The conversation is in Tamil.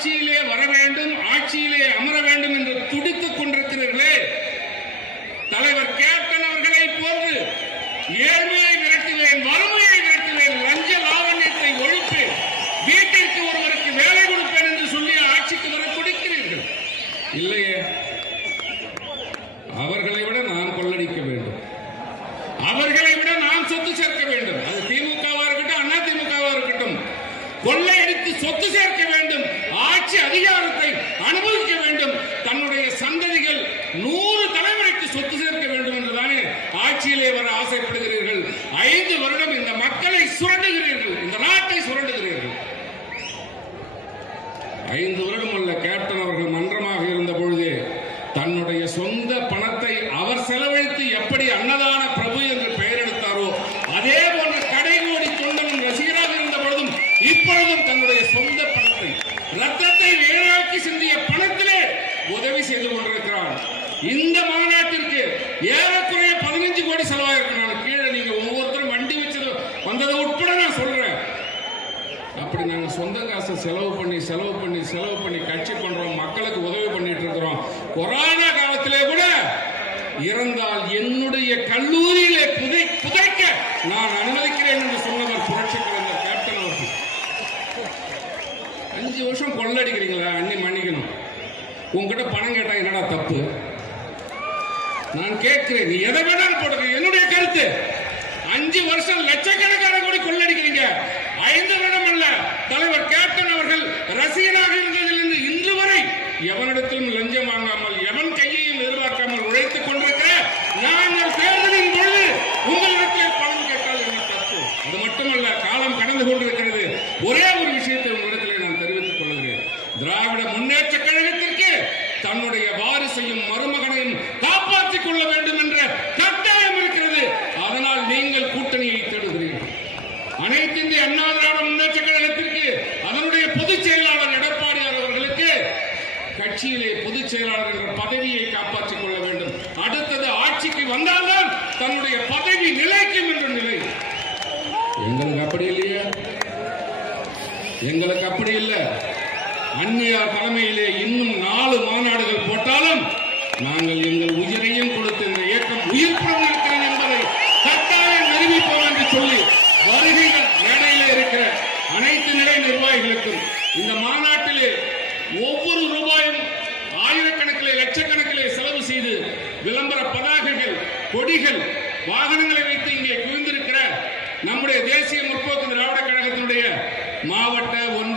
ஆட்சியிலே வர வேண்டும் ஆட்சியிலே அமர வேண்டும் என்று துடித்துக் கொண்டிருக்கிறீர்கள் ஆசைப்படுகிறீர்கள்? ஐந்து வருடம் இந்த மக்களை சுரண்டுகிறீர்கள். இந்த நாட்டை சுரண்டுகிறீர்கள். ஐந்து வருடம் அல்ல கேப்டன் அவர்கள் மன்றமாக இருந்த பொழுது தன்னுடைய சொந்த பணத்தை அவர் செலவழித்து எப்படி அன்னதான பிரபு என்று பெயர் எடுத்தாரோ அதே போன்ற கடைகோடி தொண்டனும் ரசிகராக இருந்த பொழுதும் இப்பொழுதும் தன்னுடைய சொந்த பணத்தை ரத்தத்தை வேறாக்கி சிந்திய பணத்திலே உதவி செய்து கொண்டிருக்கிறார் இந்த மாநாட்டிற்கு ஏழை சொந்த காசை செலவு பண்ணி செலவு பண்ணி செலவு பண்ணி கட்சி பண்றோம் மக்களுக்கு உதவி பண்ணிட்டு இருக்கிறோம். கொரோனா காலத்திலே கூட இறந்தால் என்னுடைய கல்லூரியிலே புதை புதைக்க நான் அனுமதிக்கிறேன் என்று சொன்னவர் புரட்சி கலைஞர் கேப்டன் அவர்கள். அஞ்சு வருஷம் கொள்ளடிக்கிறீங்களா? அண்ணி மன்னிக்கணும். உங்ககிட்ட பணம் கேட்டா என்னடா தப்பு? நான் கேட்கிறேன். நீ எதை வேணாலும் போடுங்க என்னுடைய கருத்து. அஞ்சு வருஷம் லட்சக்கணக்கான கோடி கொள்ளடிக்கிறீங்க ஐந்து வருடம் அல்ல தலைவர் கேப்டன் அவர்கள் ரசிகனாக இருந்ததிலிருந்து இன்று வரை எவனிடத்திலும் லஞ்சம் வாங்காமல் எவன் கையையும் எதிர்பார்க்காமல் உழைத்துக் கொண்டிருக்கிற நாங்கள் தேர்தலின் பொழுது உங்களிடத்தில் பணம் கேட்டால் என்ன தப்பு. அது மட்டுமல்ல காலம் கடந்து கொண்டிருக்கிறது. ஒரே ஒரு விஷயத்தை உங்களிடத்தில் நான் தெரிவித்துக் கொள்கிறேன். திராவிட முன்னேற்ற கழகத்திற்கு தன்னுடைய வாரிசையும் மருமகனையும் காப்பாற்றிக் கொள்ள வேண்டும் என்ற கட்டாயம் இருக்கிறது. அதனால் நீங்கள் கூட்டணியை தேடுகிறீர்கள். அனைத்து இந்திய அண்ணா திராவிட முன்னேற்ற கழகத்திற்கு அதனுடைய பொதுச் செயலாளர் எடப்பாடியார் அவர்களுக்கு கட்சியிலே பொதுச் செயலாளர் என்ற பதவியை காப்பாற்றிக் கொள்ள வேண்டும். அடுத்தது ஆட்சிக்கு வந்தால்தான் தன்னுடைய பதவி நிலைக்கும் என்ற நிலை. எங்களுக்கு அப்படி இல்லையா. எங்களுக்கு அப்படி இல்லை. அந்நியார் தலைமையிலே இன்னும் நாலு மாநாடுகள் போட்டாலும் நாங்கள் எங்கள் உயிரையும் கொடுத்து இந்த இயக்கம் உயிர்ப்புடன் இருக்கிறது என்பதை கட்டாயம் நிரூபிப்போம் என்று சொல்லி வருகைகள் மேடையில் இருக்கிற அனைத்து நிலை நிர்வாகிகளுக்கும் இந்த மாநாட்டிலே ஒவ்வொரு ரூபாயும் லட்சக்கணக்கிலே செலவு செய்து விளம்பர பதாகைகள் கொடிகள் வாகனங்களை வைத்து இங்கே குவிந்திருக்கிற நம்முடைய தேசிய முற்போக்கு திராவிட கழகத்தினுடைய மாவட்ட ஒன்றிய